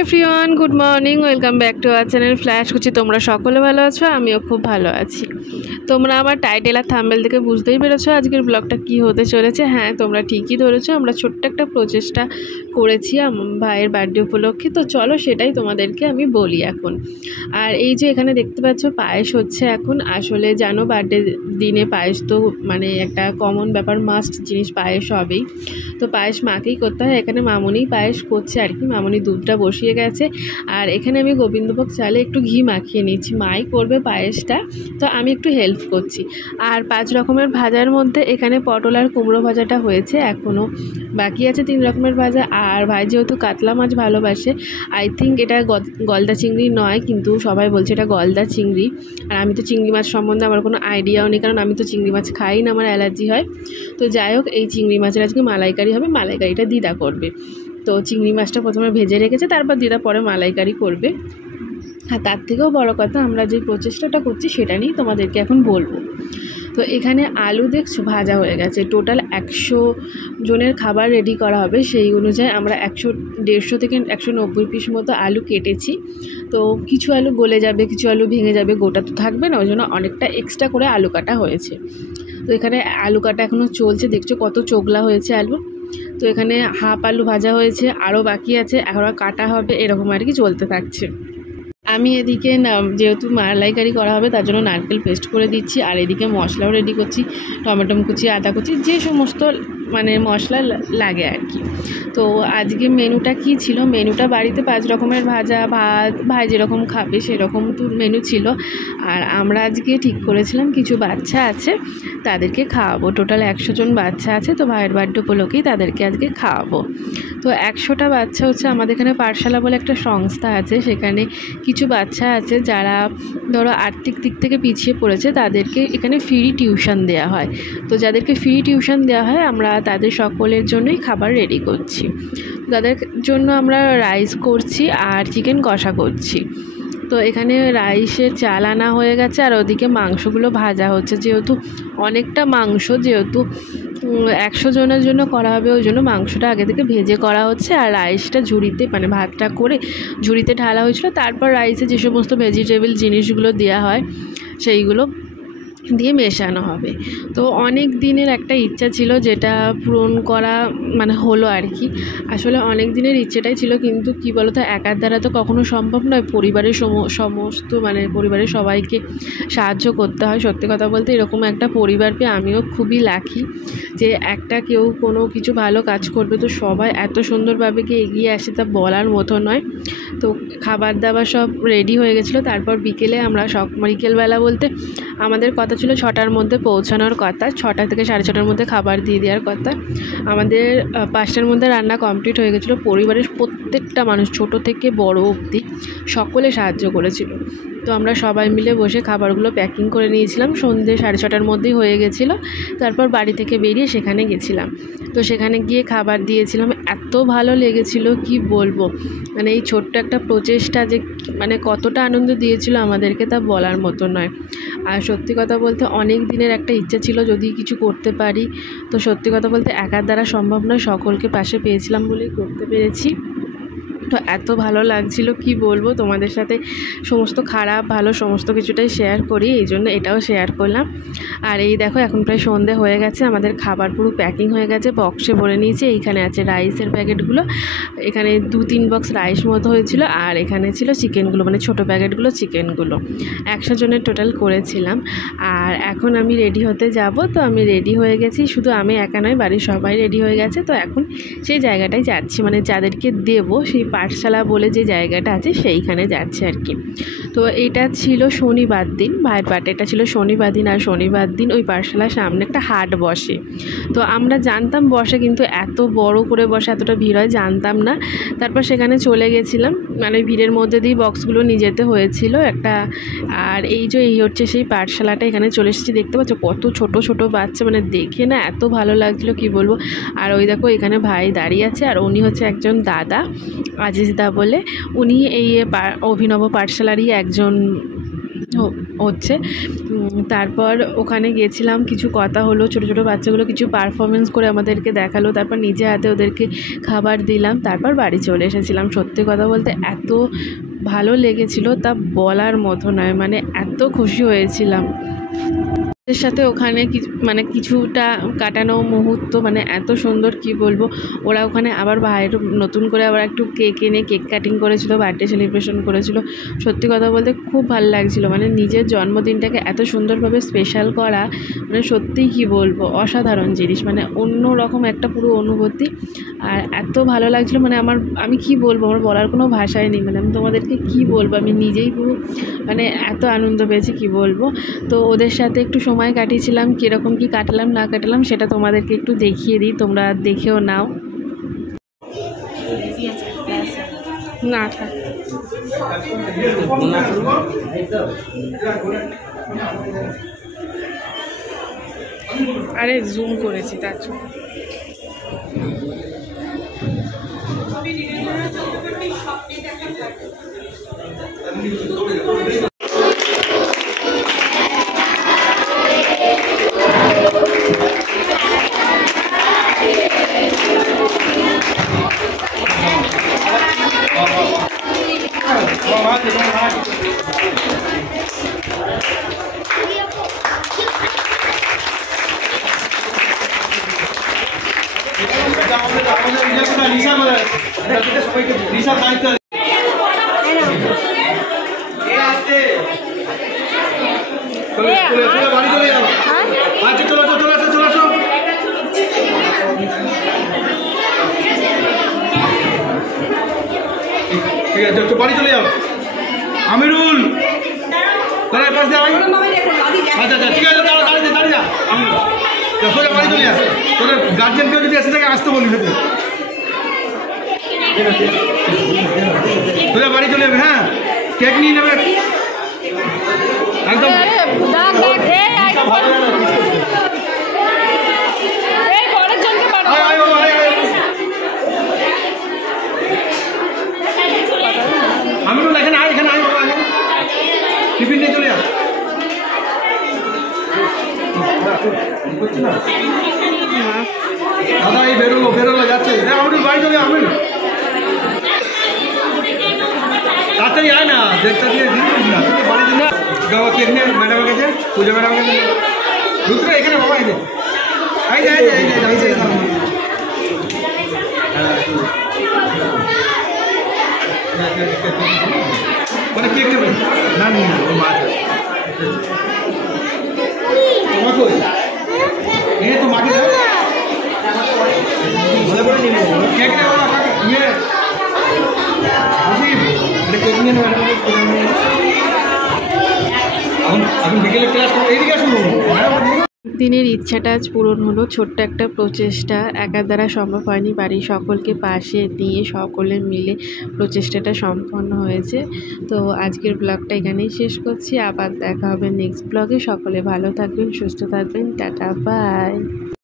Everyone, good morning, welcome back to our channel flash কুচি। তোমরা সকলে ভালো আছো, আমিও খুব ভালো আছি। তোমরা আমার টাইটেল আর থাম্বনেল থেকে বুঝতেই পেরেছো আজকের ব্লগটা কি হতে চলেছে। হ্যাঁ, তোমরা ঠিকই ধরেছো, আমরা ছোট্ট একটা প্রচেষ্টা করেছি ভাইয়ের বার্থডে উপলক্ষে। তো চলো সেটাই তোমাদেরকে আমি বলি এখন। আর এই যে এখানে দেখতে পাচ্ছ পায়েস হচ্ছে এখন। আসলে জানো বার্থডে দিনে পায়েস তো মানে একটা কমন ব্যাপার, মাস্ট জিনিস পায়েস হবেই। তো পায়েস মাকেই করতে হয়, এখানে মামুনি পায়েস করছে আর কি। মামুনি দুধটা বসিয়ে গেছে, আর এখানে আমি গোবিন্দভোগ চালে একটু ঘি মাখিয়ে নিচ্ছি। মাই করবে পায়েসটা, তো আমি একটু হেল্প করছি। আর 5 রকমের ভাজার মধ্যে এখানে পটল আর কুমড়ো ভাজাটা হয়েছে, এখনও বাকি আছে 3 রকমের ভাজা। আর ভাই যেহেতু কাতলা মাছ ভালোবাসে, আই থিঙ্ক এটা গলদা চিংড়ি নয়, কিন্তু সবাই বলছে এটা গলদা চিংড়ি। আর আমি তো চিংড়ি মাছ সম্বন্ধে আমার কোনো আইডিয়াও নেই, কারণ আমি তো চিংড়ি মাছ খাই না, আমার অ্যালার্জি হয়। তো যাই হোক, এই চিংড়ি মাছের আজকে মালাইকারি হবে, মালাইকারিটা দিদা করবে। তো চিংড়ি মাছটা প্রথমে ভেজে রেখেছে, তারপর দিদা পরে মালাইকারি করবে। আর তার থেকেও বড় কথা, আমরা যে প্রচেষ্টাটা করছি সেটা নিয়েই তোমাদেরকে এখন বলবো। তো এখানে আলু দেখছো ভাজা হয়ে গেছে। টোটাল 100 জনের খাবার রেডি করা হবে, সেই অনুযায়ী আমরা 150 থেকে 190 পিস মতো আলু কেটেছি। তো কিছু আলু গলে যাবে, কিছু আলু ভেঙে যাবে, গোটা তো থাকবে না, ওই জন্য অনেকটা এক্সট্রা করে আলু কাটা হয়েছে। তো এখানে আলু কাটা এখনও চলছে, দেখছো কত চোগলা হয়েছে আলু। তো এখানে হাফ আলু ভাজা হয়েছে, আরও বাকি আছে, এখনও কাটা হবে, এরকম আর কি চলতে থাকছে। আমি এদিকে যেহেতু মালাইকারি করা হবে তার জন্য নারকেল পেস্ট করে দিচ্ছি, আর এদিকে মশলাও রেডি করছি, টমেটো কুচি, আদা কুচি, যে সমস্ত মানে মশলা লাগে আর কি। তো আজকে মেনুটা কি ছিল, মেনুটা বাড়িতে 5 রকমের ভাজা, ভাত, ভাই যেরকম খাবে সেরকম তো মেনু ছিল। আর আমরা আজকে ঠিক করেছিলাম কিছু বাচ্চা আছে তাদেরকে খাওয়াবো। টোটাল 100 জন বাচ্চা আছে, তো ভাইয়ের বার্থডে উপলক্ষেই তাদেরকে আজকে খাওয়াবো। তো 100টা বাচ্চা হচ্ছে, আমাদের এখানে পাঠশালা বলে একটা সংস্থা আছে, সেখানে কিছু বাচ্চা আছে যারা ধরো আর্থিক দিক থেকে পিছিয়ে পড়েছে, তাদেরকে এখানে ফ্রি টিউশন দেওয়া হয়। তো যাদেরকে ফ্রি টিউশন দেওয়া হয়, আমরা তাদের সকলের জন্যই খাবার রেডি করছি। তাদের জন্য আমরা রাইস করছি আর চিকেন কষা করছি। তো এখানে রাইসের চাল আনা হয়ে গেছে, আর ওদিকে মাংসগুলো ভাজা হচ্ছে। যেহেতু অনেকটা মাংস, যেহেতু 100 জনের জন্য করা হবে, ওই জন্য মাংসটা আগে থেকে ভেজে করা হচ্ছে। আর রাইসটা ঝুড়িতে মানে ভাতটা করে ঝুড়িতে ঢালা হয়েছিল, তারপর রাইসে যে সমস্ত ভেজিটেবল জিনিসগুলো দেওয়া হয় সেইগুলো দিয়ে মেশানো হবে। তো অনেক দিনের একটা ইচ্ছা ছিল, যেটা পূরণ করা মানে হলো আর কি। আসলে অনেক দিনের ইচ্ছেটাই ছিল, কিন্তু কি বলো তো, একার দ্বারা তো কখনো সম্ভব নয়। পরিবারের সমস্ত মানে পরিবারের সবাইকে সাহায্য করতে হয়। সত্যি কথা বলতে এরকম একটা পরিবার পেয়ে আমিও খুবই লাকি, যে একটা কেউ কোনো কিছু ভালো কাজ করবে তো সবাই এত সুন্দরভাবে কি এগিয়ে আসে, তা বলার মতো নয়। তো খাবার দাবার সব রেডি হয়ে গেছিলো। তারপর বিকেলে আমরা বিকেলবেলা বলতে আমাদের কথা ছিল 6টার মধ্যে পৌঁছানোর কথা, 6টা থেকে 6:30টার মধ্যে খাবার দিয়ে দেওয়ার কথা। আমাদের 5টার মধ্যে রান্না কমপ্লিট হয়ে গেছিলো। পরিবারের প্রত্যেকটা মানুষ, ছোট থেকে বড় অবধি, সকলে সাহায্য করেছিল। তো আমরা সবাই মিলে বসে খাবারগুলো প্যাকিং করে নিয়েছিলাম। সন্ধ্যে 6:30টার মধ্যেই হয়ে গেছিলো। তারপর বাড়ি থেকে বেরিয়ে সেখানে গেছিলাম। তো সেখানে গিয়ে খাবার দিয়েছিলাম, এত ভালো লেগেছিল কি বলবো। মানে এই ছোট্ট একটা প্রচেষ্টা যে মানে কতটা আনন্দ দিয়েছিল আমাদেরকে, তা বলার মতো নয়। আর সত্যি কথা বলতে অনেক দিনের একটা ইচ্ছা ছিল যদি কিছু করতে পারি। তো সত্যি কথা বলতে একার দ্বারা সম্ভব নয়, সকলকে পাশে পেয়েছিলাম বলেই করতে পেরেছি। তো এত ভালো লাগছিল কি বলবো, তোমাদের সাথে সমস্ত খারাপ ভালো সমস্ত কিছুটাই শেয়ার করি, এই জন্য এটাও শেয়ার করলাম। আর এই দেখো এখন প্রায় সন্ধে হয়ে গেছে, আমাদের খাবার পুরো প্যাকিং হয়ে গেছে, বক্সে ভরে নিয়েছি। এইখানে আছে রাইসের প্যাকেটগুলো, এখানে 2-3 বক্স রাইস মতো হয়েছিল, আর এখানে ছিল চিকেনগুলো, মানে ছোটো প্যাকেটগুলো চিকেনগুলো। 100 জনের টোটাল করেছিলাম। আর এখন আমি রেডি হতে যাব। তো আমি রেডি হয়ে গেছি, শুধু আমি একা নয়, বাড়ির সবাই রেডি হয়ে গেছে। তো এখন সেই জায়গাটায় যাচ্ছি, মানে যাদেরকে দেবো সেই পাঠশালা বলে যে জায়গাটা আছে সেইখানে যাচ্ছে আর কি। তো এটা ছিল শনিবার দিন, ভাইয়ের বার্থডেটা ছিল শনিবার দিন। আর শনিবার দিন ওই পাঠশালার সামনে একটা হাট বসে। তো আমরা জানতাম বসে, কিন্তু এত বড় করে বসে, এতটা ভিড় হয় জানতাম না। তারপর সেখানে চলে গেছিলাম, মানে ভিড়ের মধ্যে দিয়ে বক্সগুলো নিয়ে যেতে হয়েছিল একটা। আর এই যে এই হচ্ছে সেই পাঠশালাটা, এখানে চলে এসেছি। দেখতে পাচ্ছ কত ছোট ছোট বাচ্চা, মানে দেখে না এত ভালো লাগছিলো কি বলবো। আর ওই দেখো এখানে ভাই দাঁড়িয়ে আছে, আর উনি হচ্ছে একজন দাদা, আজিজ দা বলে। উনি এই অভিনব পাঠশালারই একজন হচ্ছে। তারপর ওখানে গিয়েছিলাম, কিছু কথা হলো, ছোটো ছোটো বাচ্চাগুলো কিছু পারফরমেন্স করে আমাদেরকে দেখালো, তারপর নিজে হাতে ওদেরকে খাবার দিলাম, তারপর বাড়ি চলে এসেছিলাম। সত্যি কথা বলতে এত ভালো লেগেছিল তা বলার মতো নয়, মানে এত খুশি হয়েছিলাম ওদের সাথে ওখানে। মানে কিছুটা কাটানো মুহূর্ত মানে এত সুন্দর, কি বলবো। ওরা ওখানে আবার বাইরে নতুন করে আবার একটু কেক এনে কেক কাটিং করেছিল, বার্থডে সেলিব্রেশন করেছিল। সত্যি কথা বলতে খুব ভালো লাগছিলো, মানে নিজের জন্মদিনটাকে এত সুন্দরভাবে স্পেশাল করা, মানে সত্যিই কি বলবো, অসাধারণ জিনিস, মানে অন্য রকম একটা পুরো অনুভূতি। আর এত ভালো লাগছিলো, মানে আমি কি বলবো, আমার বলার কোনো ভাষাই নেই, মানে আমি তোমাদেরকে কি বলবো, আমি নিজেই পুরো মানে এত আনন্দ পেয়েছি কি বলবো। তো ওদের সাথে একটু সময় কাটিয়েছিলাম, কীরকম কি কাটলাম না কাটলাম সেটা তোমাদেরকে একটু দেখিয়ে দিই, তোমরা দেখেও নাও। না থাক, আরে জুম করেছি তার জন্য। ঠিক আছে, একটু বাড়ি চলে যাও। আমিরুল আচ্ছা আচ্ছা ঠিক আছে, দাঁড়িয়ে যা। সোজা বাড়ি চলে যা, তোদের গার্জেন কেউ যদি এসে থাকে আসতে বলবি ভেতরে, সোজা বাড়ি চলে যাবে। হ্যাঁ, কেক নিয়ে নেবে একদম। আমিরুল এখানে আয়, এখানে আয় বাবা, টিফিন নিয়ে চলে যা। দাদা এই বেরোলো যাচ্ছে। আমিরুল বাড়ি চলে, আমিরুল তাড়াতাড়ি আয় না, দেখতে দিয়ে দিস না, তুই বাড়ি দিন না। কেক নিয়ে ম্যাডামের কাছে, পূজা ম্যাডামের কাছে রুদ্র এখানে বাবা, এই মানে কেক নেবে না, মাছ তোমাকে তো মাকে ভালো করে নিয়ে কেক নেবে কেক নিয়ে নেবে। এখন বিকেলে ক্লাস করবো, এইদিকে আসুন। দিনের ইচ্ছাটা আজ পূরণ হলো, ছোট্ট একটা প্রচেষ্টা, একার দ্বারা সম্ভব হয়নি, বাড়ির সকলকে পাশে নিয়ে সকলে মিলে প্রচেষ্টাটা সম্পন্ন হয়েছে। তো আজকের ব্লগটা এখানেই শেষ করছি, আবার দেখা হবে নেক্সট ব্লগে। সকলে ভালো থাকবেন, সুস্থ থাকবেন, টাটা বাই।